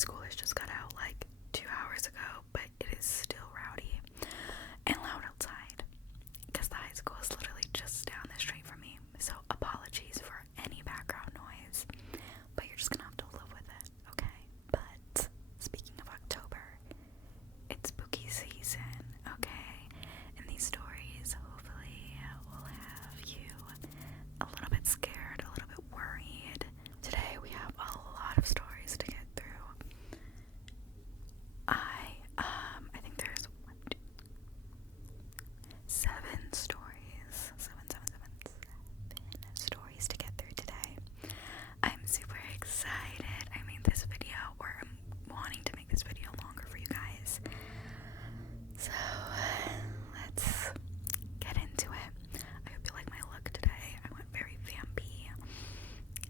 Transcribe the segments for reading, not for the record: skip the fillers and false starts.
schoolers just got out like 2 hours ago, but it is still rowdy and loud outside because the high school is literally just down the street from me. So apologies for any background noise, but you're just gonna have to live with it, okay? But speaking of October, it's spooky season, okay? And these stories hopefully will have you a little bit scared, a little bit worried. Today we have a lot of stories to get through. I think there's 7 stories. Seven stories to get through today. I'm super excited. I made this video, or I'm wanting to make this video longer for you guys. So let's get into it. I hope you like my look today. I went very vampy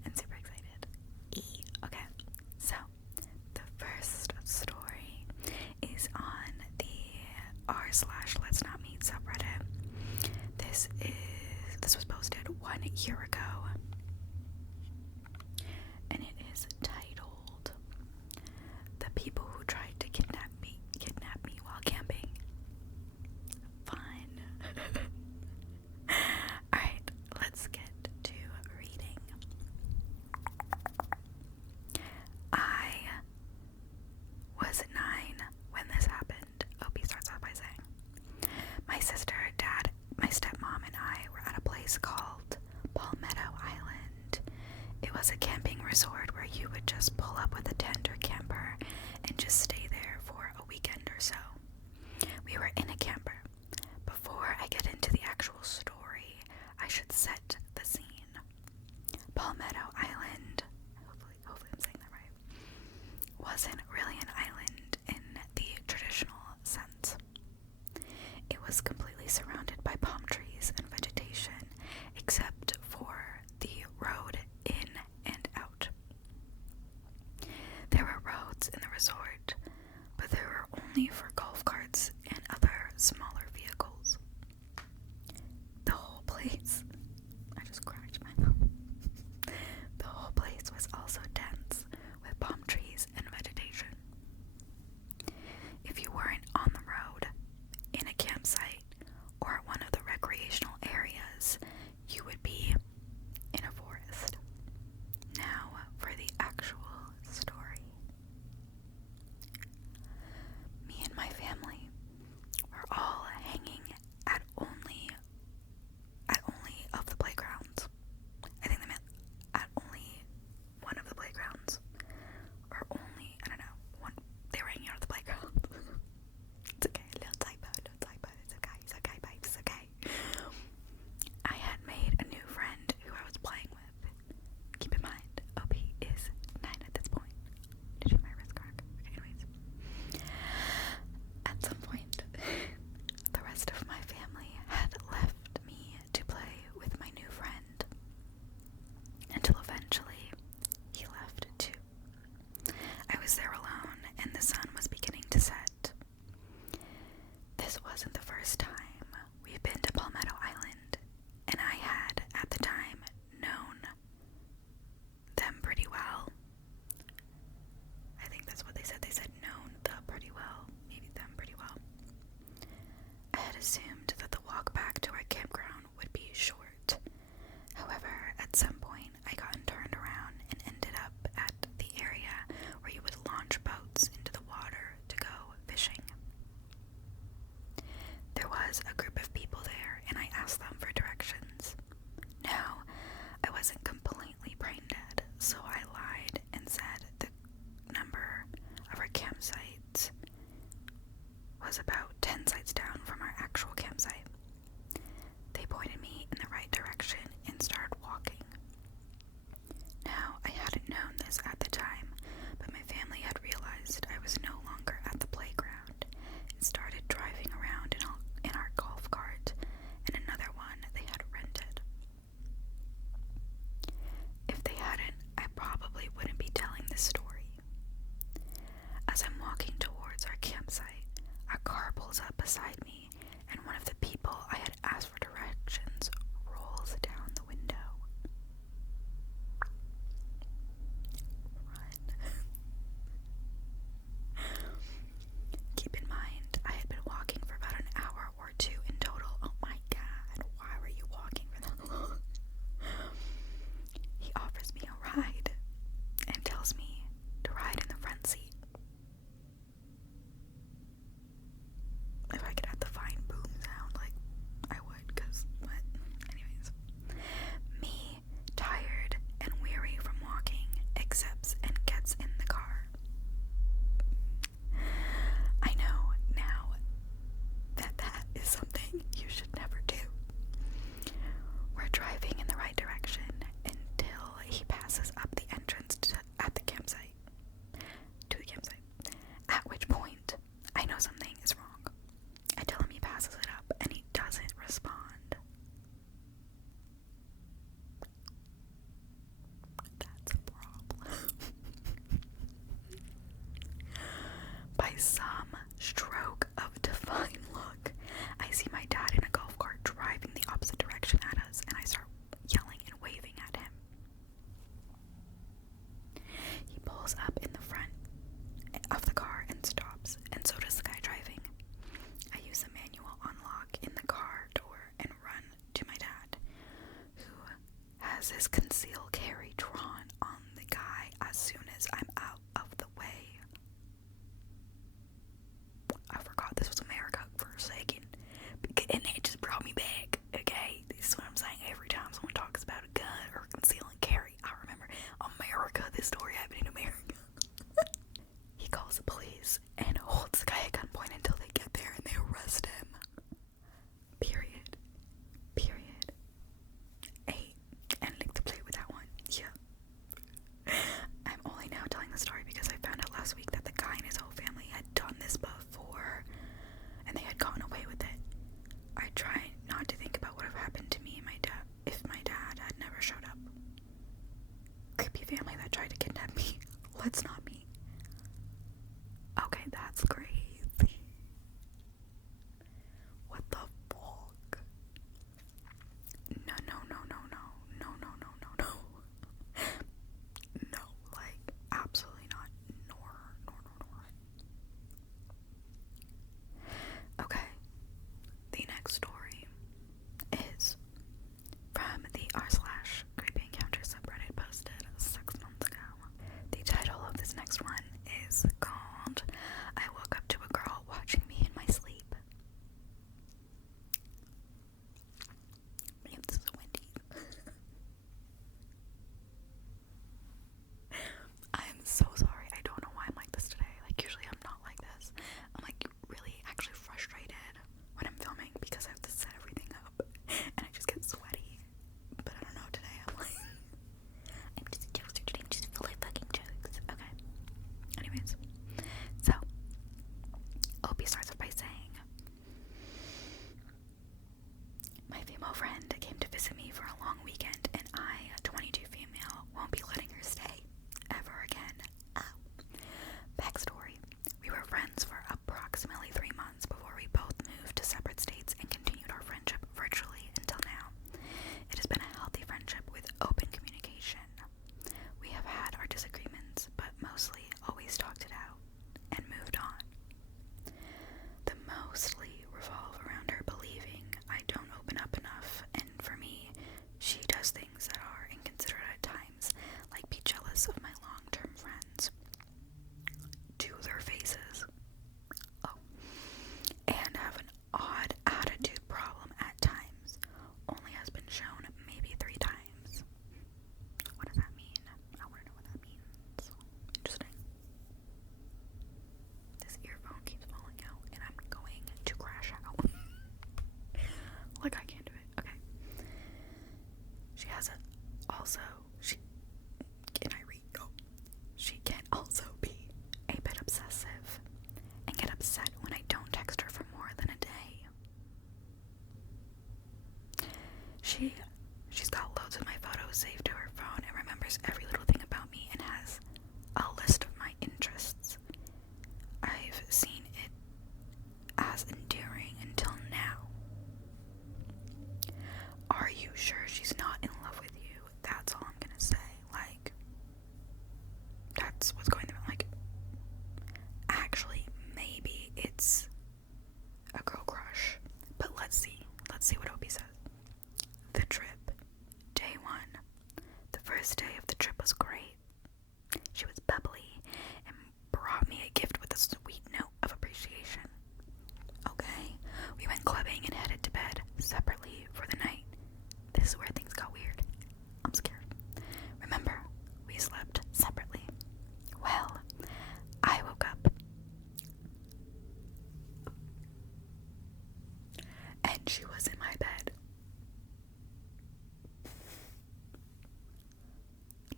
and super excited. Okay, so the first story is on the r/Let's Not Meet subreddit. This was posted 1 year ago, and it is titled "The People Who Tried to Kidnap Me While Camping." Fun. Alright, let's get to reading. I was 9 when this happened. Opie starts off by saying, "My sister, dad, my stepmom, and I were at a place called Palmetto Island. It was a camping resort where you would just pull up with a tent or camper and just stay there for a weekend or so. We were in a camper. Before I get into the actual story, I should set the scene. Palmetto Island, hopefully I'm saying that right, wasn't really an island in the traditional sense. It was completely surrounded by palm trees and vegetation, except for the road in and out. There were roads in the resort, but they were only for golf carts and other smaller vehicles. The whole place, I just cracked my mouth. The whole place was also dense with palm trees and vegetation. If you weren't on the road, in a campsite, or at one of the recreational areas, you would be in a forest. Now for the actual story. Me and my family were all hanging at only of the playgrounds. I think they meant at only one of the playgrounds. Or only, I don't know, one. They were hanging out at the playground. It's okay, little typo, it's okay, babe, it's okay. I had made a new friend who I was playing with. Keep in mind, OP is 9 at this point. Did you hear my wrist crack? Okay, anyways. At some point, the rest of my family had left me to play with my new friend. Until eventually, he left too. I was there alone, and the sun was beginning to set. This wasn't the first time we've been to Palmetto Island, and I had, at the time, known them pretty well. I think that's what they said. They said known them pretty well. Maybe them pretty well. I had assumed that the walk back to our campground would be short. However, at some point, I got turned around and ended up at the area where you would launch boats into the water to go fishing. There was a group of people there, and I asked them for directions. Now, I wasn't completely brain dead, so I lied and said the number of our campsites was about 10 sites down from our actual campsite. They pointed me in the right direction and started walking. Now, I hadn't known this at the time, but my family had realized I was no longer at the playground and started driving around in our golf cart and another one they had rented. If they hadn't, I probably wouldn't be telling this story. As I'm walking towards our campsite, a car pulls up beside me, and one of the people I had asked for directions rolls down the window. Run. That's crazy. What the fuck? No. No, like, absolutely not. Nor. Okay. The next story is from the r/creepy encounter subreddit posted 6 months ago. The title of this next one is called I Woke Up to a Girl Watching Me in My Sleep. Man, this is Wendy's. I'm so sorry. I don't know why I'm like this today. Like, usually I'm not like this. I'm like really actually frustrated when I'm filming because I have to set everything up and I just get sweaty. But I don't know, today I'm like I'm just a jokester today. I'm just full of fucking jokes. Okay. Anyways, so Opie starts off by saying, my female friend came to visit me for a long weekend and I, a 22 female, won't be letting her stay ever again. Oh. Backstory. We were friends for approximately 3 months before we both moved to separate states and continued our friendship virtually until now. It has been a healthy friendship with open communication. We have had our disagreements, but mostly always talked it out and moved on. The mostly revolve around her believing I don't open up enough, and for me, she does things that are inconsiderate at times, like be jealous of my long-term friends. To their faces. Oh. And have an odd attitude problem at times. Only has been shown maybe 3 times. What does that mean? I want to know what that means. Interesting. This earphone keeps falling out and I'm going to crash out. Like, I can't do it. Okay. She has a she can also be a bit obsessive and get upset when I don't text her for more than a day. She's got loads of my photos saved to her phone and remembers every little thing about me and has a list of my interests. I've seen it as endearing until now. Are you sure she's not in love with you? That's all I'm gonna say. Like, that's what's going through. Like, actually, maybe it's a girl crush. But let's see what Opie says. The trip. Day 1. The first day of the trip was great. She was bubbly and brought me a gift with a sweet note of appreciation. Okay, we went clubbing and headed to bed separately for the night. This is where things got weird. I'm scared. Remember, we slept separately. Well, I woke up and she was in my bed.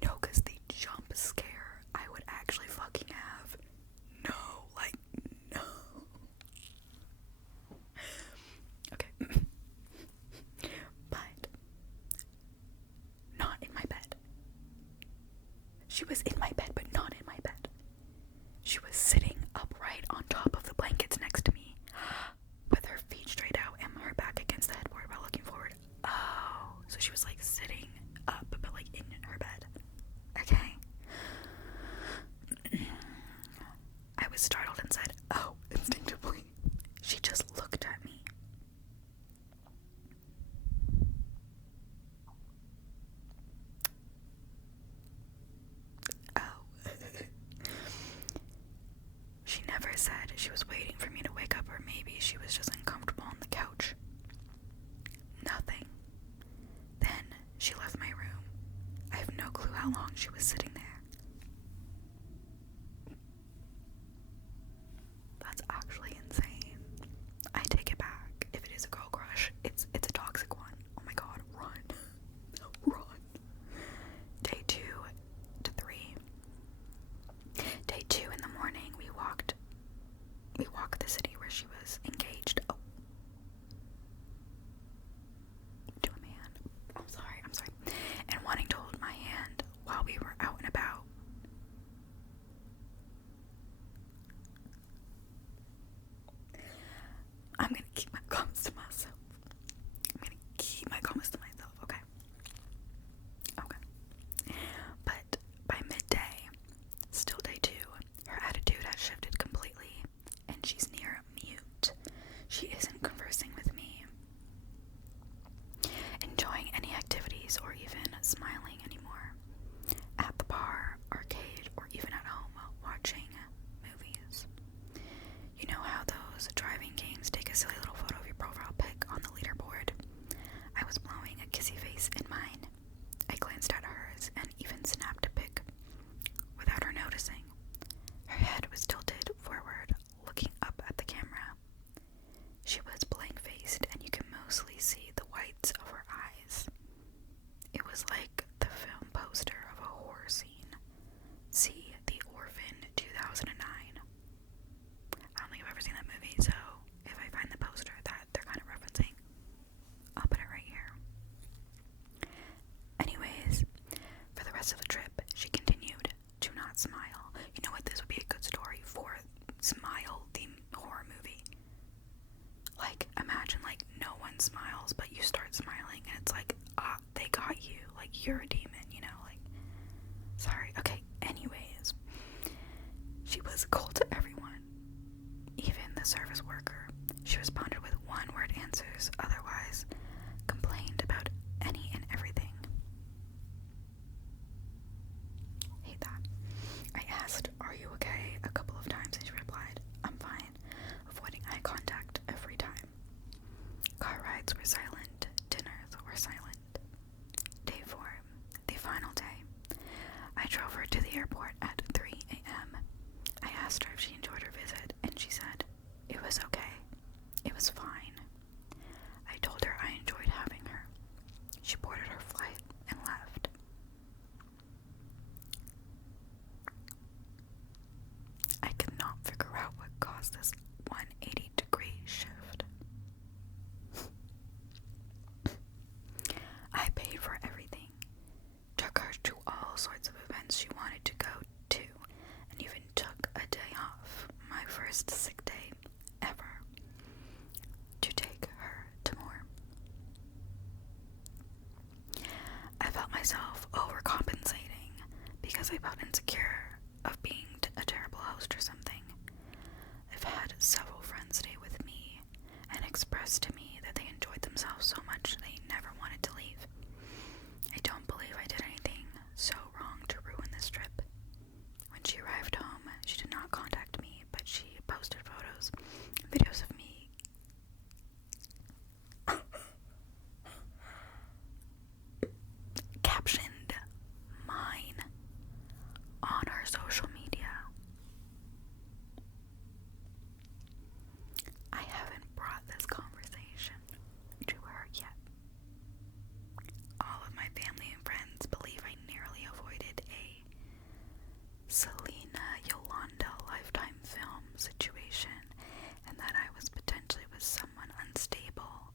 No, because the jump scare I would actually fucking have. No, like, no. Okay. But not in my bed. She was in my bed, but not in my bed. She was sitting upright on top of the blankets next to me, with her feet straight out and her back against the headboard while looking forward. Oh, so she was like sitting up, but like in her bed. Okay. I was startled and said, oh, instinctively. She just looked at me. Oh. She never said she was waiting for me to wake up, or maybe she was just uncomfortable on the couch. Nothing. Then she left my room. I have no clue how long she was sitting there. That's actually insane. I take it back. If it is a girl crush, it's a toxic one. Oh my god, run. Run. Day 2 to 3. Day 2 in the morning, we walked the you're a demon, you know, like, sorry. Okay, anyways, she was cold to everyone, even the service worker. She responded with one-word answers, otherwise complained about any and everything. Hate that. I asked, "Are you okay?" a couple of times, and she replied, "I'm fine," avoiding eye contact every time. Car rides were silent, dinners were silent. Day 4, the final day. I drove her to the airport at 3 a.m. I asked her if she enjoyed her visit, and she said, "It was okay. It was fine." I told her I enjoyed having her. She boarded her flight and left. I could not figure out what caused this 180-degree shift. I paid for everything, took her to all sorts of events she wanted to go to, and even took a day off, my first sick day ever, to take her to more. I felt myself overcompensating because I felt insecure of being a terrible host or something. I've had several friends stay with me and express to me that they enjoyed themselves so much they never wanted to leave. I don't believe I did anything so wrong to ruin this trip. When she arrived home, she did not contact me, but she posted photos, videos of me captioned mine on her social media. I haven't brought this conversation to her yet. All of my family and friends believe I nearly avoided a Selena Yolanda Lifetime film situation and that I was potentially with someone unstable.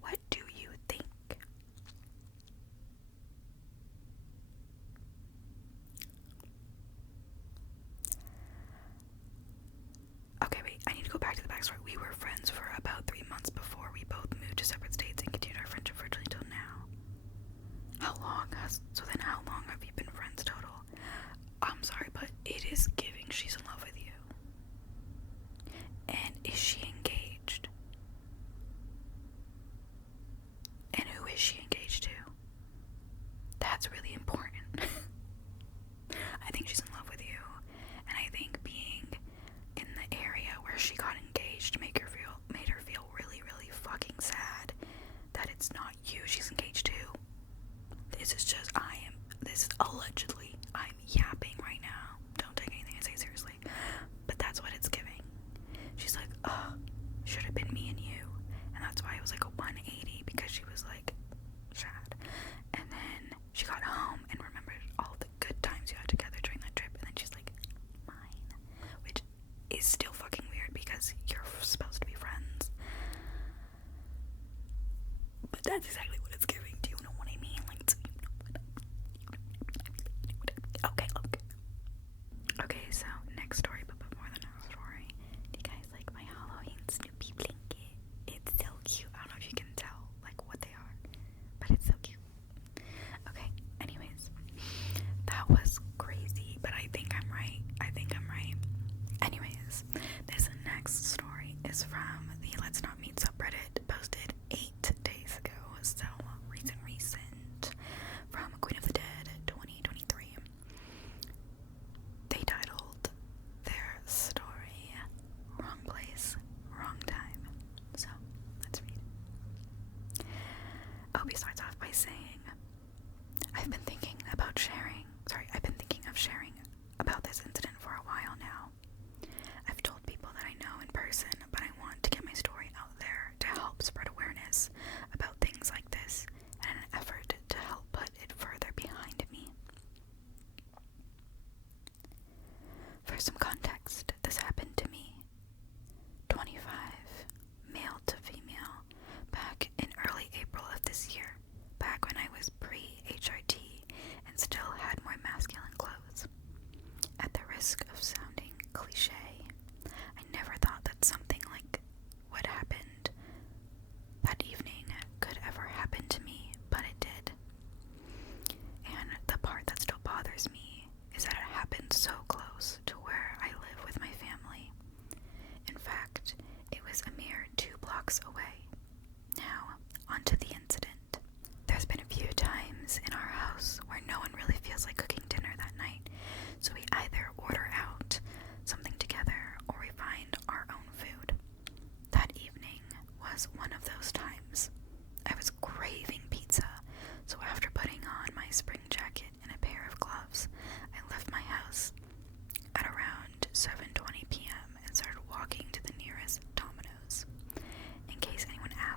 What do you think? Okay, wait, I need to go back to the backstory. We were friends for about 3 months before we both moved to separate states and continued our friendship virtually till now. How long have you been friends total? I'm sorry, but it is giving she's in love with you. And is she engaged? And who is she engaged to? That's really important. I think she's in love with you, and I think being in the area where she got engaged made her feel really, really fucking sad that it's not you she's engaged to. This is allegedly, I'm yapping right now. Don't take anything I say seriously. But that's what it's giving. She's like, "Oh,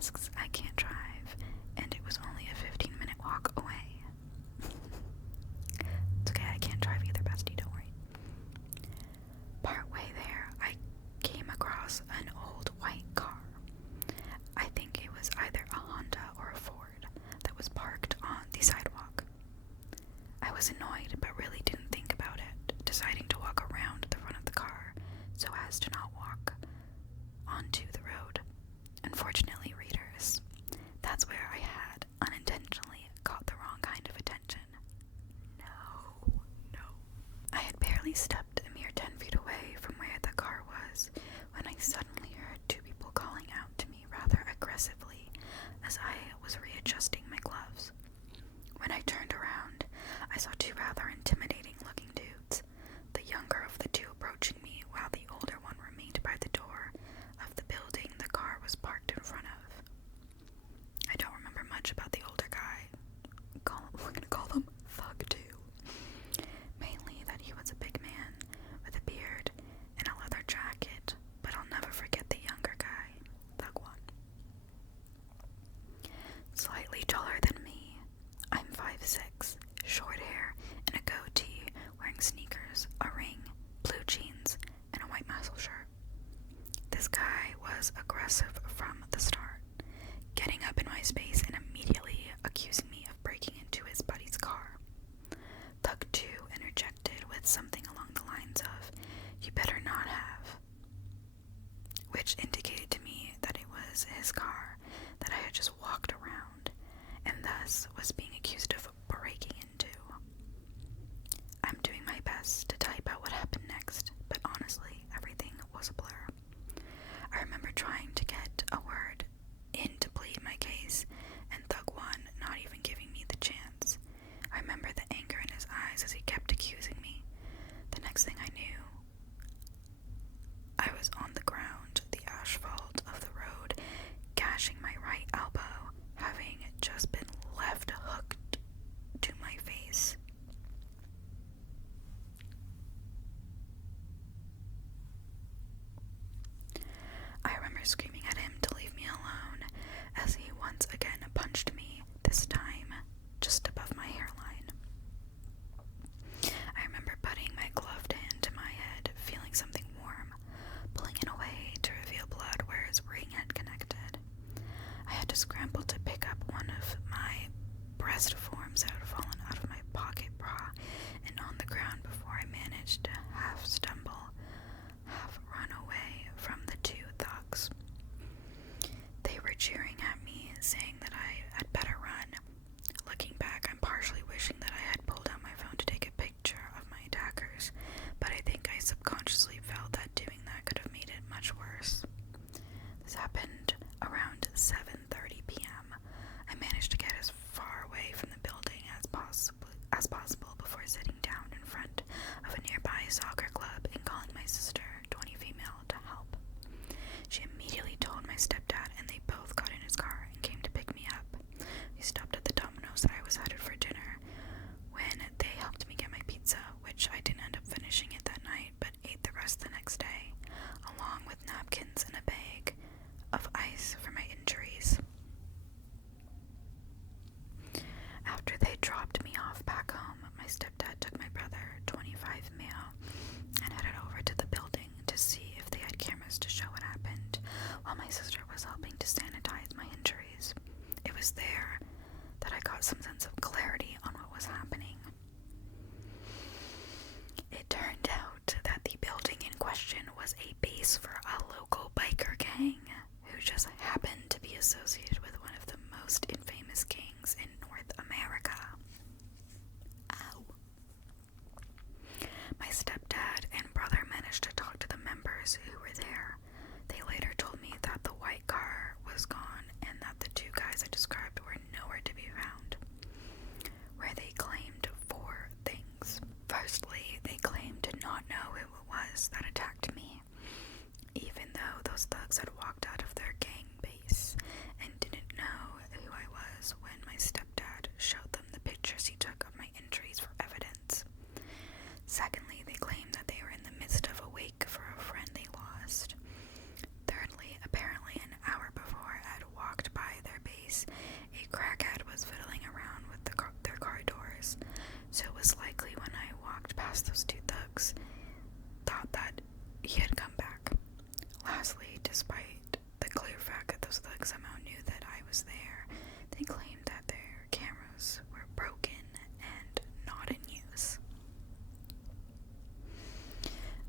asks, I can't drive, and it was only a 15-minute walk away. It's okay, I can't drive either, bestie, don't worry. Partway there, I came across an old white car. I think it was either a Honda or a Ford that was parked on the sidewalk. I was annoyed, but really didn't think about it, deciding to walk around the front of the car so as to not walk onto the road. Unfortunately, readers, that's where I had unintentionally caught the wrong kind of attention. No. I had barely stepped a mere 10 feet away from where the car was when I suddenly heard two people calling out to me rather aggressively as I was readjusting my gloves. When I turned around, I saw two rather intimidating looking dudes, the younger of the two approaching me while the older one remained by the door of the building the car was parked in front of. I don't remember much about the older guy. We're gonna call him Thug 2. Mainly that he was a big man with a beard and a leather jacket, but I'll never forget the younger guy, Thug 1. Slightly taller than me, I'm 5'6", short hair and a goatee, wearing sneakers, a ring, blue jeans, and a white muscle shirt. This guy was aggressive from the start, getting up in my space and immediately accusing me of breaking into his buddy's car. Thug 2 interjected with something along the lines of, "You better not have," which indicated to me that it was his car that I had just walked around, and thus was being accused of breaking into. I'm doing my best to type out what happened next, but honestly, everything was a blur. I remember trying to get a word in to plead my case, and Thug 1 not even giving me the chance. I remember the anger in his eyes as he kept accusing me. The next thing I knew, I was on the ground, the asphalt of the road, gashing my right elbow, having just been left hooked to my face. I remember screaming at him to leave me alone as he once again punched me, this time just above my hairline. I remember putting my gloved hand to my head, feeling something warm, pulling it away to reveal blood where his ring had connected. I had to scramble to pick up one of my breast forms that had fallen out of my pocket bra and on the ground before I managed to half stumble, half run away from the two thugs. They were cheering at me, saying that I had better run. Looking back, I'm partially wishing that I had pulled out my phone to take a picture of my attackers, but I think I subconsciously felt that doing that could have made it much worse. This happened around 7:30 p.m. I managed to get as far away from the building as possible before sitting down in front of a nearby soccer club and calling my sister, 20 female, to help. She immediately told my stepdad, and they both got in his car and came to pick me up. We stopped at the Domino's that I was headed for dinner when they helped me get my pizza, which I didn't end up finishing it that night, but ate the rest the next day, along with napkins and a bag of ice for my injuries. After they dropped me off back home, my stepdad took my brother, 25 male, and headed over to the building to see if they had cameras to show what happened, while my sister was helping to sanitize my injuries. It was there that I got some sense of clarity on what was happening. It turned out that the building in question was a base for a local biker gang who just happened to be associated with one of the most infamous gangs in North America. Ow. My stepdad and brother managed to talk to the members who were there. They later told me that the white car was gone and that the two guys I described were nowhere to be found, where they claimed 4 things. Firstly, they claimed to not know who it was that attacked me, even though those thugs had walked out of their gang base and did was there, they claimed that their cameras were broken and not in use.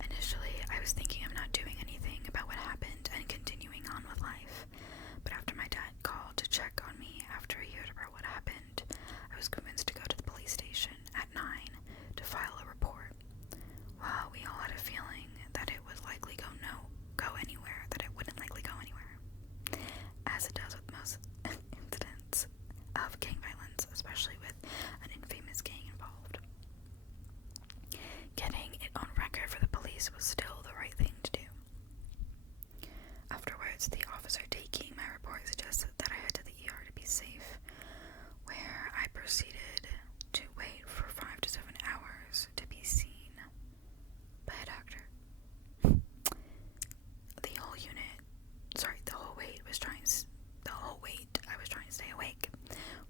Initially, I was thinking of not doing anything about what happened and continuing on with life, but after my dad called to check on me after he heard about what happened, I was convinced to go to the police station at 9 to file a report. While we all had a feeling that it would likely go anywhere, that it wouldn't likely go anywhere, as it does with most incidents of gang violence, especially with an infamous gang involved. Getting it on record for the police was still the right thing to do. Afterwards, the officer taking my report suggested that I head to the ER to be safe, where I proceeded to wait for 5 to 7 hours to be seen by a doctor. I was trying to stay awake,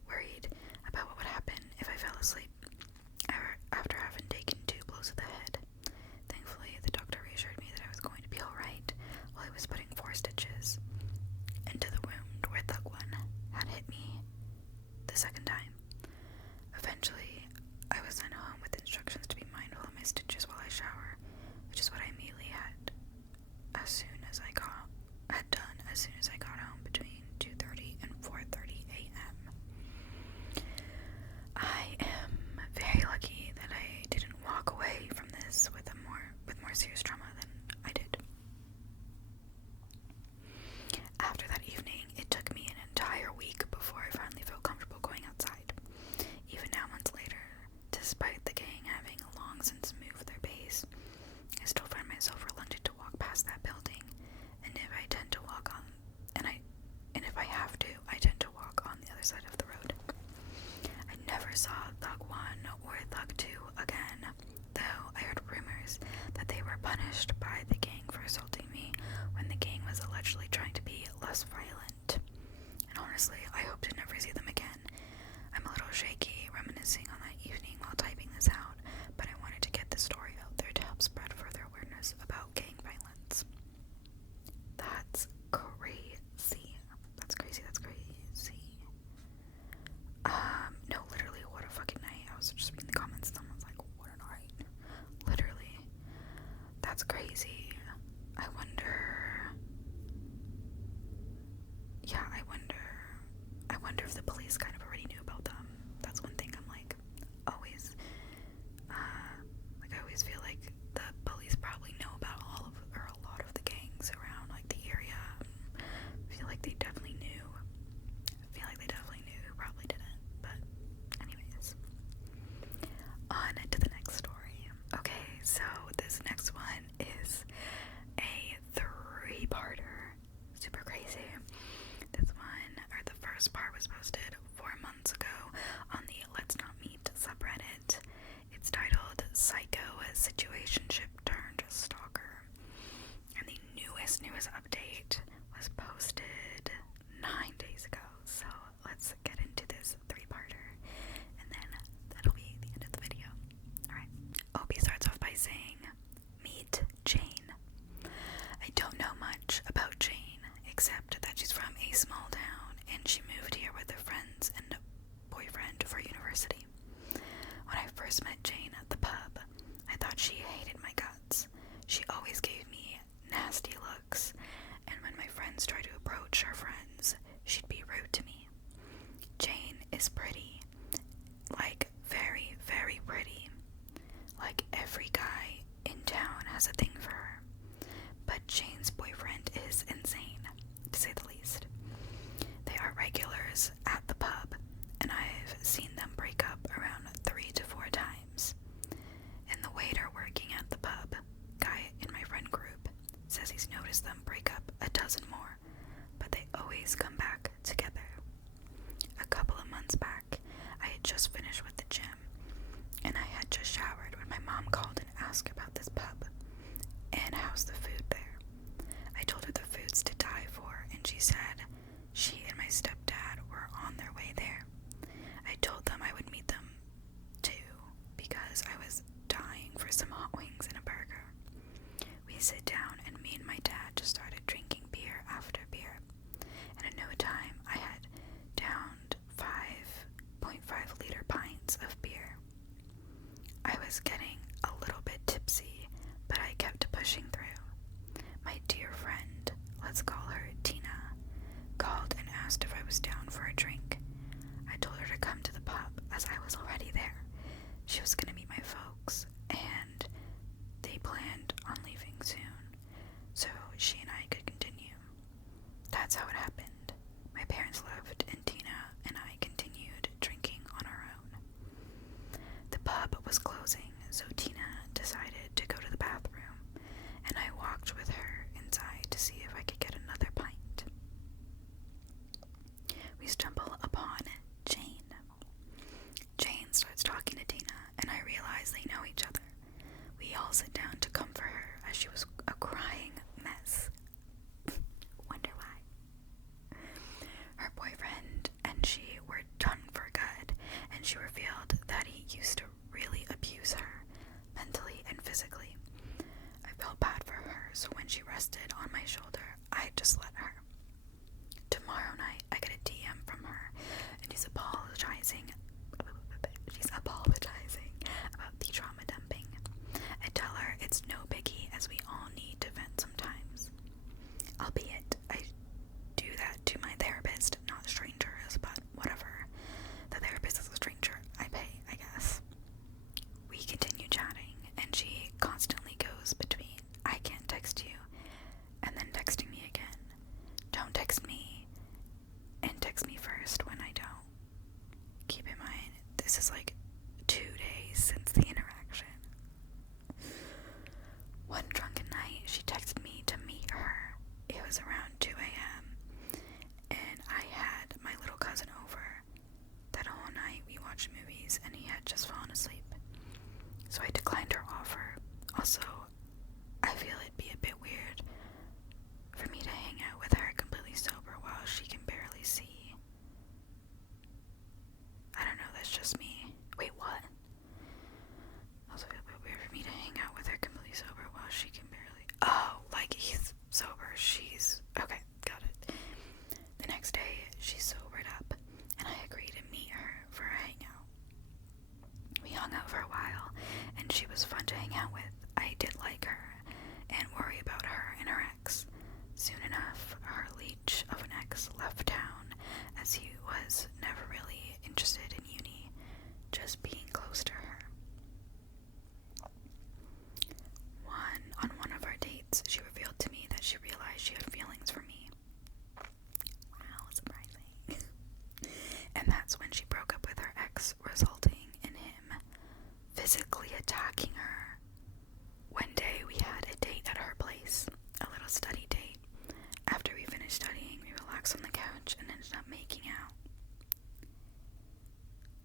worried about what would happen if I fell asleep after having taken 2 blows to the head. Thankfully, the doctor reassured me that I was going to be alright while he was putting 4 stitches into the wound where Thug 1 had hit me the second time. Eventually, I was sent home with instructions to be mindful of my stitches while I shower, which is what I immediately had done as soon as I got home between 2:30 and 4:30 a.m. I am very lucky that I didn't walk away from this with more serious trauma than I did. After that evening, it took me an entire week before I finally felt comfortable going outside. Even now, months later, despite the gang having long since moved their base, I still find myself reluctant to walk past that building, and if I have to, I tend to walk on the other side of the road. I never saw Thug 1 or Thug 2 again, though I heard rumors that they were punished by the gang for assaulting me when the gang was allegedly trying to be less violent. And honestly, I hope to never see them again. I'm a little shaky reminiscing on that evening while typing this out, but I wanted to get this story out there to help spread further awareness about gang violence. That's crazy. No, literally, what a fucking night. I was just reading the comments and I was like, what a night. Literally. That's crazy. I wonder if the police kind of already knew about them. That's one thing I'm like, always, I always feel like the police probably know about a lot of the gangs around, like, the area. I feel like they definitely knew. Who probably didn't. But anyways, on to the next story. Okay, so this next one is a 3-parter. Super crazy. The first part was posted 4 months ago on the Let's Not Meet subreddit. It's titled Psycho Situationship Turned Stalker. And the newest update was posted 9 days ago. So let's get into this 3-parter, and then that'll be the end of the video. Alright. Opie starts off by saying, meet Jane. I don't know much about Jane, except that she's from a small town, and she moved here with her friends and a boyfriend for university. When I first met Jane at the pub, I thought she hated my guts. She always gave me nasty looks, and when my friends tried to approach her friends, she'd be rude to me. Jane is pretty. Like, very, very pretty. Like, every guy in town has a thing for her. But Jane's boyfriend is insane, to say the least. They are regulars at the pub, and I've seen them break up around 3 to 4 times. And the waiter working at the pub, guy in my friend group, says he's noticed them break up a dozen more, but they always come back together. A couple of months back, I had just finished with the gym, and I had just showered when my mom called and asked about this pub, and how's the food there. I told her the food's to die for, and she said she and my stepdad were on their way there. I told them I would meet them too, because I was dying for some hot wings and a burger. We sit down, and me and my dad just started drinking beer after beer, and in no time I had pints of beer. I was getting a little bit tipsy, but I kept pushing through. My dear friend, let's call her Tina, called and asked if I was down for a drink. I told her to come to the pub as I was already there. She was going to meet my folks, and they planned on leaving soon, so she and I could continue. That's how it happened. My parents left, and Tina and I continued drinking on our own. The pub was closing, so Tina decided to go to the bathroom, and I walked with her inside to see if I could get another pint. We stumble upon Jane. Jane starts talking to Tina, and I realize they know each other. We all sit down to comfort her as she was a crying mess. Wonder why. Her boyfriend and she were done for good, and she revealed that he used to really abuse her, mentally and physically. I felt bad for her, so when she rested on my shoulder, I just let her. Tomorrow night, I get a DM from her, and she's apologizing about the trauma dumping. I tell her it's no biggie, as we all need to vent sometimes. Albeit, I do that to my therapist, not strangers, but whatever. The therapist is a stranger. I pay, I guess. We continue chatting, and she constantly goes between, I can't text you, and then texting me again. Don't text me, and text me first when I don't. Keep in mind, this is like 2 days since the interaction. One drunken night, she texted me to meet her. It was around 2 a.m., and I had my little cousin over. That whole night, we watched movies, and he had just fallen asleep. So I declined her offer. Also, I feel it'd be a bit weird for me to hang out with her completely sober while she can barely see. I don't know, that's just me. Wait, what? Also, feel a bit weird for me to hang out with her completely sober while she can barely. Oh, like he's sober, she's. Okay, got it. The next day, she sobered up, and I agreed to meet her for a hangout. We hung out for a while, and she was fun to hang out with. I did like her, and worry about her and her ex. Soon enough, her leech of an ex left town, as he was never really interested in uni, just being close to her. On one of our dates, she revealed to me that she realized she had feelings for me. Wow, surprising. And that's when she broke up with her ex, resulting in him physically attacking her. One day we had a date at her place, a little study date. After we finished studying, we relaxed on the couch and ended up making out.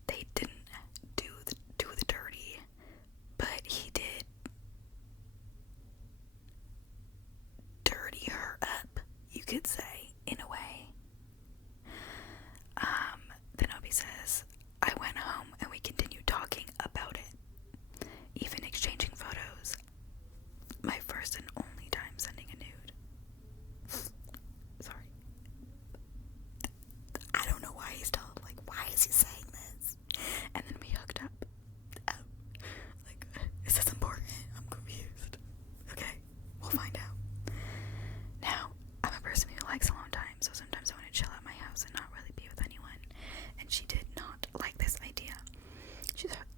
They didn't do the dirty, but he did dirty her up, you could say, in a way. Then Obi says, I went home and we continued talking about it, even exchanging photos. My first and only time sending a nude. Sorry. I don't know why he's told, like, why is he saying this? And then we hooked up. Like, is this important? I'm confused. Okay, we'll find out. Now, I'm a person who likes alone time, so sometimes I want to chill at my house and not really be with anyone. And she did not like this idea.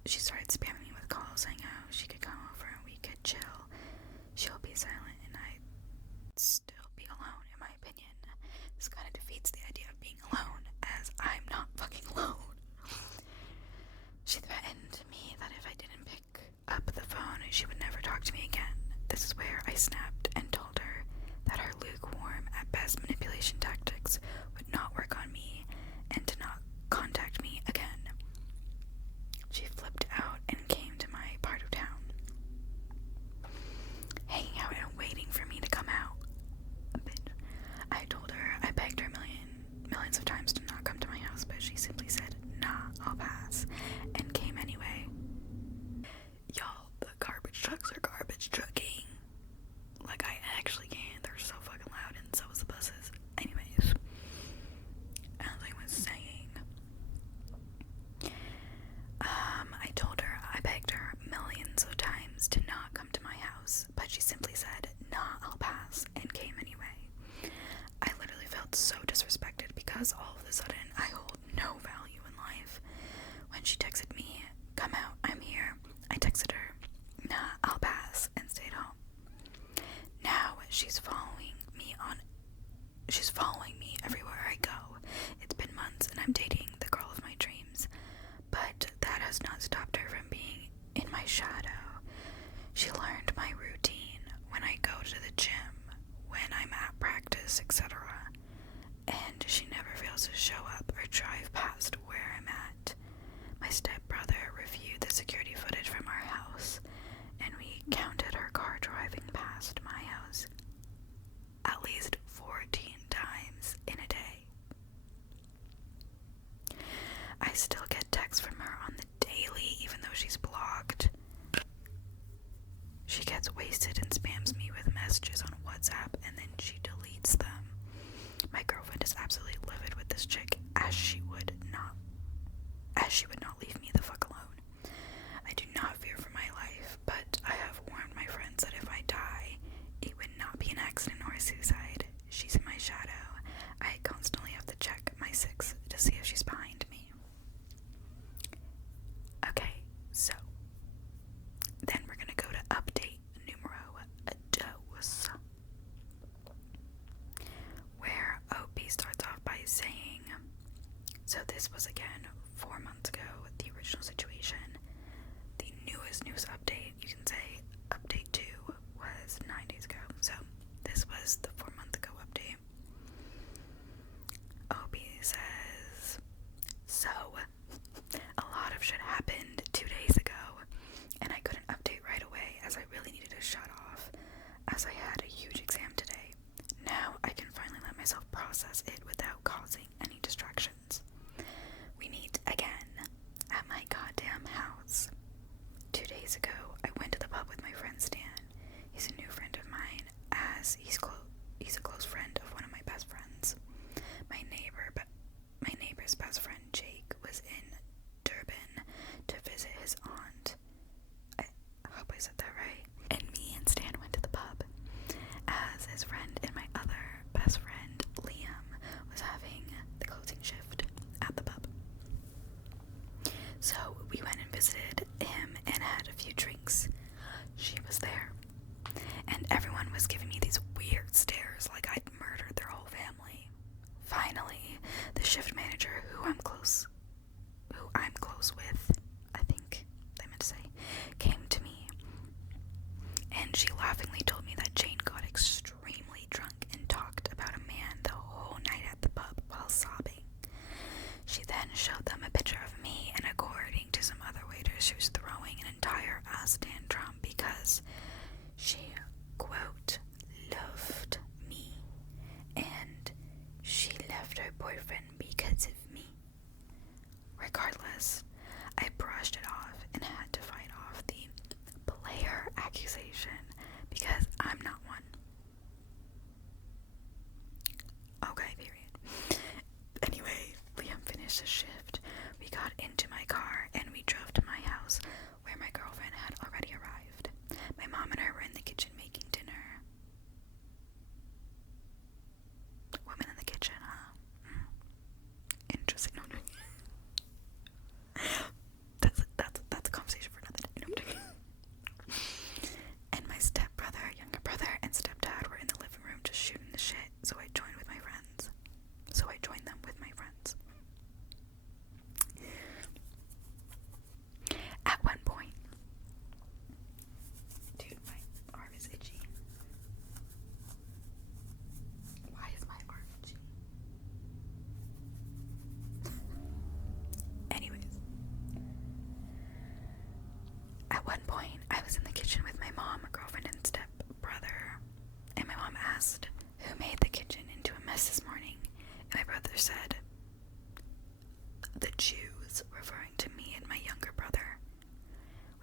She started spamming me with calls saying how she could come over and we could chill. She'll be silent and I'd still be alone, in my opinion. This kind of defeats the idea of being alone, as I'm not fucking alone. She threatened me that if I didn't pick up the phone, she would never talk to me again. This is where I snapped and told her that her lukewarm, at best manipulation tactics would not work on me and to not contact me again. She flipped out and came to my part of town, hanging out and waiting for me to come out. I told her I begged her millions of times to not come to my house, but she simply said, nah, I'll pass, and came anyway. Y'all, the garbage trucks are garbage trucking. Like, I actually can. They're so fucking loud, and so is the buses. Anyways, this was again 4 months ago, the original situation. The newest news update, you can say update 2, was 9 days ago. So this was the 4-month ago update. Opie says, so a lot of shit happened 2 days ago, and I couldn't update right away as I really needed to shut off as I had a huge exam today. Now I can finally let myself process it without causing any distractions. We meet again at my goddamn house. 2 days ago, I went to the pub with my friend Stan. He's a new friend of mine, as he's a close friend of one of my best friends. My neighbor's best friend Jake was in Durban to visit his aunt. I hope I said that right. And me and Stan went to the pub, as his friend and my other best friend Liam was having the closing shift at the pub. So we went and visited him and had a few drinks. She was there, and everyone was giving me these weird stares like I'd murdered their whole family. Finally, the shift manager, who I'm close with, I think they meant to say, came to me, and she laughingly told me that Jane got extremely drunk and talked about a man the whole night at the pub while sobbing. She then showed them a picture of me, and according to some other waiters, she was throwing an entire ass tantrum because she, quote, loved me, and she left her boyfriend because of me. Regardless, I brushed it off and had to fight off the player accusation because I'm not one. Okay, period. Anyway, Liam finished his shift. We got into my car and we drove to my house where my girlfriend had already arrived. My mom and her were in the kitchen making dinner. Women in the kitchen, huh? Interesting. No, that's a conversation for another day. No, and my stepbrother, younger brother, and stepdad were in the living room just shooting the shit, so I joined them with my friends. At one point, dude, my arm is itchy. Why is my arm itchy? Anyways, at one point, I was in the kitchen with my mom, girlfriend, and stepbrother, and my mom asked who made the kitchen into a mess this morning, and my brother said, the Jews, referring to me and my younger brother.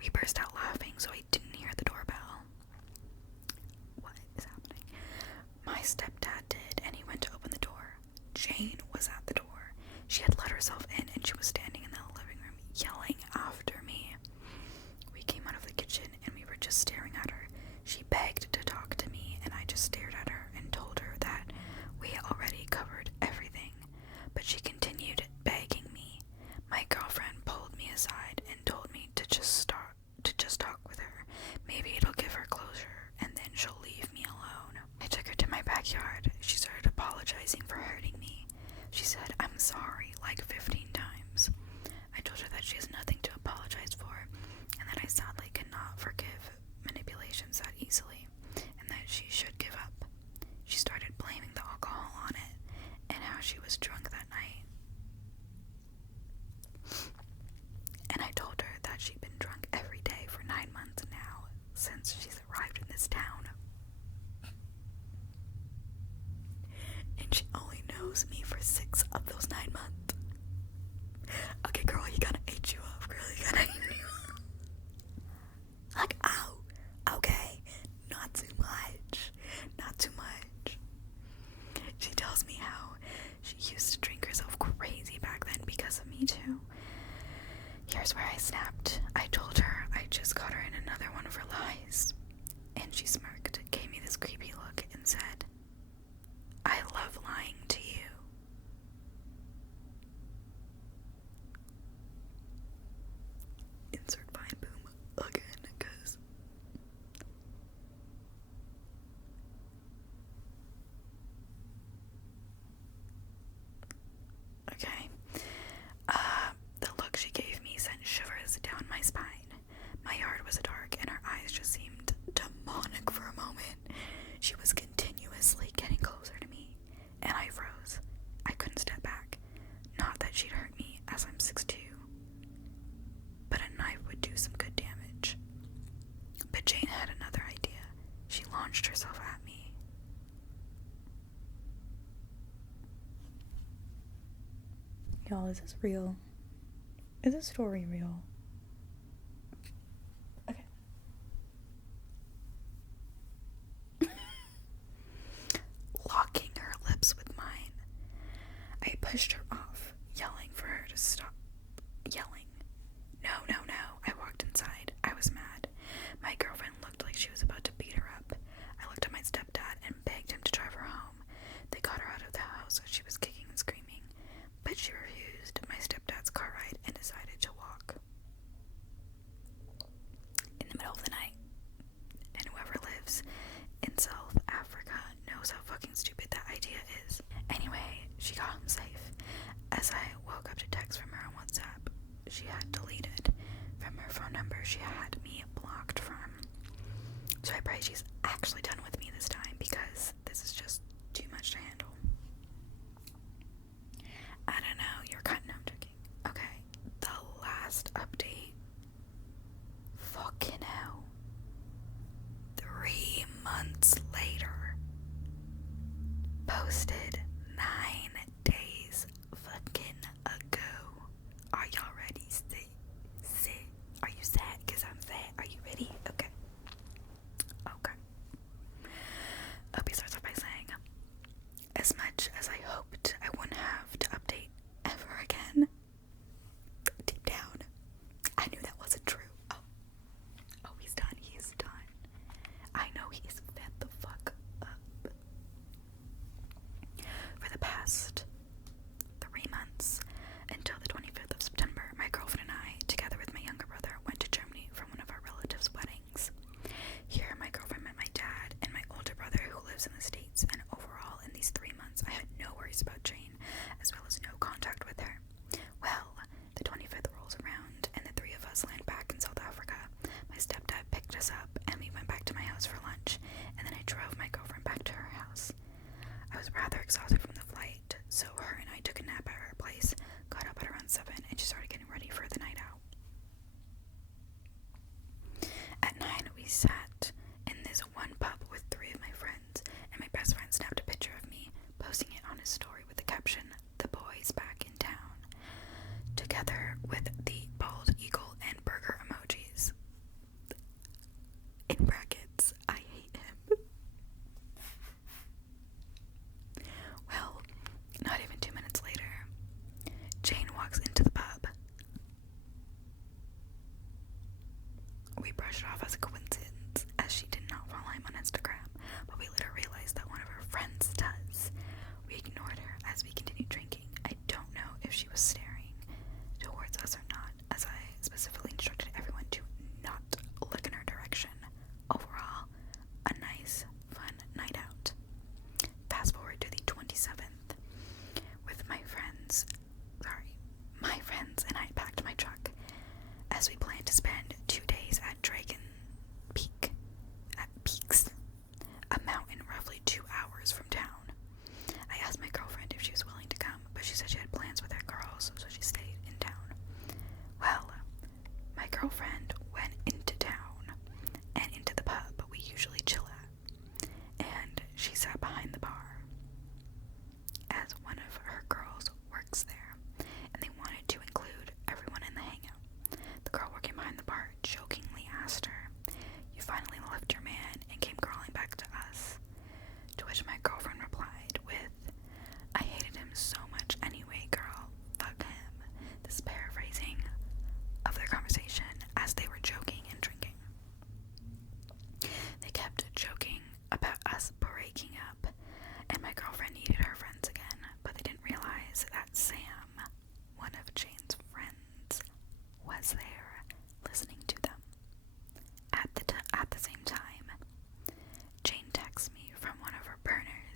We burst out laughing, so I didn't hear the doorbell. What is happening? My stepdad did, and he went to open the door. Jane was at the door. She had let herself in, and she was standing in the living room, yelling after me. We came out of the kitchen, and we were just staring at her. She begged to talk to me, and I just stared at her and told her that we already covered everything, but she continued begging me. My girlfriend pulled me aside and told me to just talk with her. Maybe it'll give her closure, and then she'll leave me alone. I took her to my backyard. She started apologizing for hurting me. She said, I'm sorry, like 15 times. I told her that she has nothing to apologize for, and that I sadly cannot forgive manipulations that easily, and that she should give up. She started blaming the alcohol on it, and how she was drunk that night. And I told her that she'd been drunk every day for 9 months now, since she's arrived in this town. And she only knows me for 6 of those 9 months. Okay, girl, you gotta age you up, girl, you gotta age you up. Like, ow, okay, not too much. She tells me how she used to drink herself crazy back then because of me too. Here's where I snapped. I told her I just caught her in another one of her lies. And she smirked, gave me this creepy look, and said, I love lying to you. Y'all, is this real? Is this story real? Okay. Locking her lips with mine, I pushed her off, yelling for her to stop yelling. No, no, no. I walked inside. I was mad. My girlfriend looked like she was about to beat her up. I looked at my stepdad and begged him to drive her home. They got her out of the house. She was kicking and screaming, but she refused my stepdad's car ride and decided to walk in the middle of the night. And whoever lives in South Africa knows how fucking stupid that idea is. Anyway, she got home safe. As I woke up to text from her on WhatsApp, she had deleted from her phone number she had me blocked from. So I pray she's actually done with me this time, because this is just too much to handle. I don't know, you're cutting. No, I'm joking. Okay, the last update. Fucking hell. 3 months later. Posted 9 days fucking ago. Are y'all ready? Sit. Are you sad? Because I'm sad. Are you ready? Okay. Opie starts off by saying, as much as I hoped I wouldn't have to update ever again, deep down, I knew that wasn't true. Oh, he's done. He's done. I know he's fed the fuck up. For the past 3 months, until the 25th of September, my girlfriend and I, together with my younger brother, went to Germany for one of our relatives' weddings. Here, my girlfriend met my dad and my older brother, who lives in the States, and overall, in these 3 months, I had no worries about Jane, as well as no contact with her. Well, the 25th rolls around, and the 3 of us land back in South Africa. My stepdad picked us up, and we went back to my house for lunch, and then I drove my girlfriend back to her house. I was rather exhausted from the flight, so her and I took a nap at her place, got up at around 7, and she started getting ready for the night out. At 9, we sat in this one pub with 3 of my friends, and my best friend snapped a picture of me, posting it on his story with the caption, "The boy's back in town," together with the bald eagle and burger emojis. In brackets, I hate him. Well, not even 2 minutes later, Jane walks into the pub. We brushed it off as a coincidence, as she did not follow him on Instagram, but we later realized that one of her friends does. We ignored her as we continued drinking. I don't know if she was staring towards us or not, as I specifically instructed everyone to not look in her direction. Overall, a nice, fun night out. Fast forward to the 27th, with my friends and I packed my truck, as we planned to spend 2 days at Peaks, a mountain roughly 2 hours from town. I asked my girlfriend if she was willing to come, but she said she had plans with her girls, so she stayed in town. Well, my girlfriend went into town and into the pub we usually chill at, and she sat behind the bar, as one of her girls works there, and they wanted to include everyone in the hangout. The girl working behind the bar jokingly asked her, "You finally left your man and came crawling back to us?" To which my girlfriend replied with, "I hated him so much anyway, girl. Fuck him." This paraphrasing of their conversation as they were joking and drinking. They kept joking about us breaking up, and my girlfriend needed her friends again, but they didn't realize that Sam, one of Jane's friends, was there listening to them. At the same time, Jane texts me from one of her burners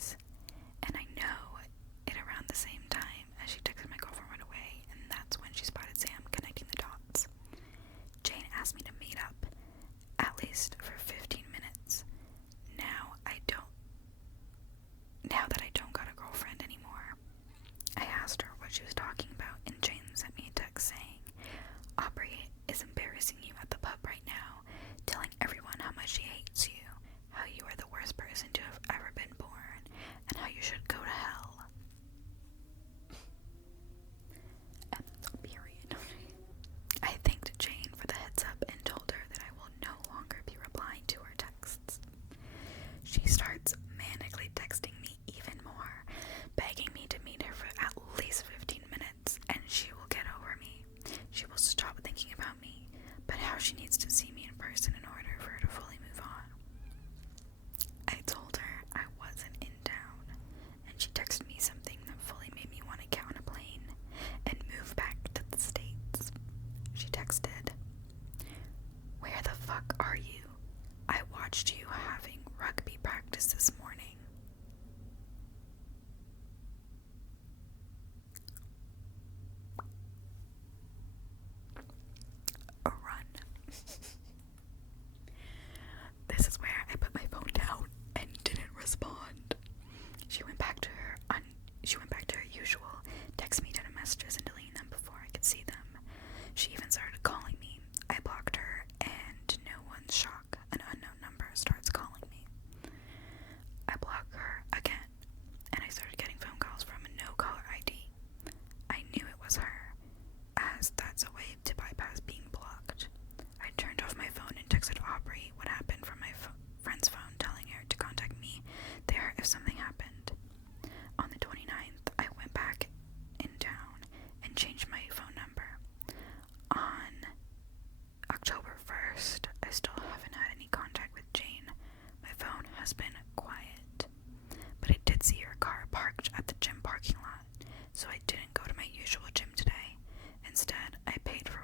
Instead, I paid for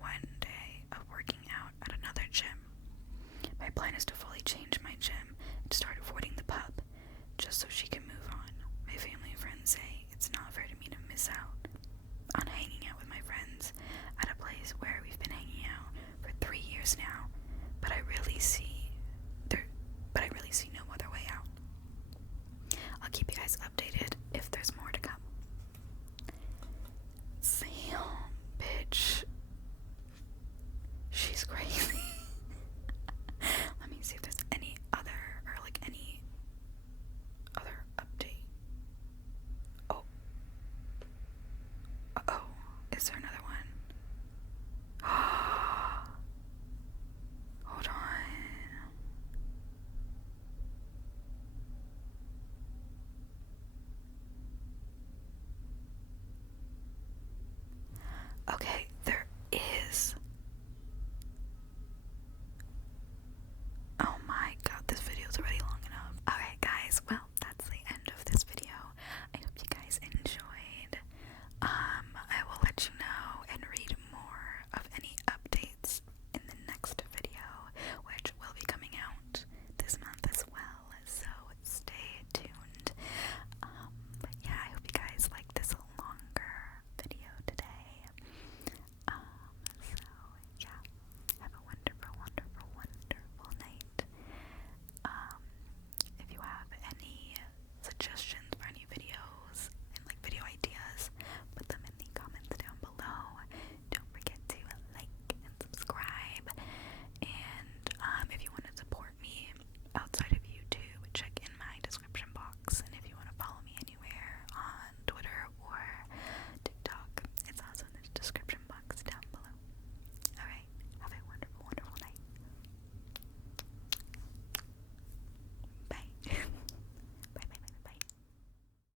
1 day of working out at another gym. My plan is to fully change my gym and start avoiding the pub, just so she can move on. My family and friends say it's not fair to me to miss out on hanging out with my friends at a place where we've been hanging out for 3 years now, but I really see no other way out. I'll keep you guys updated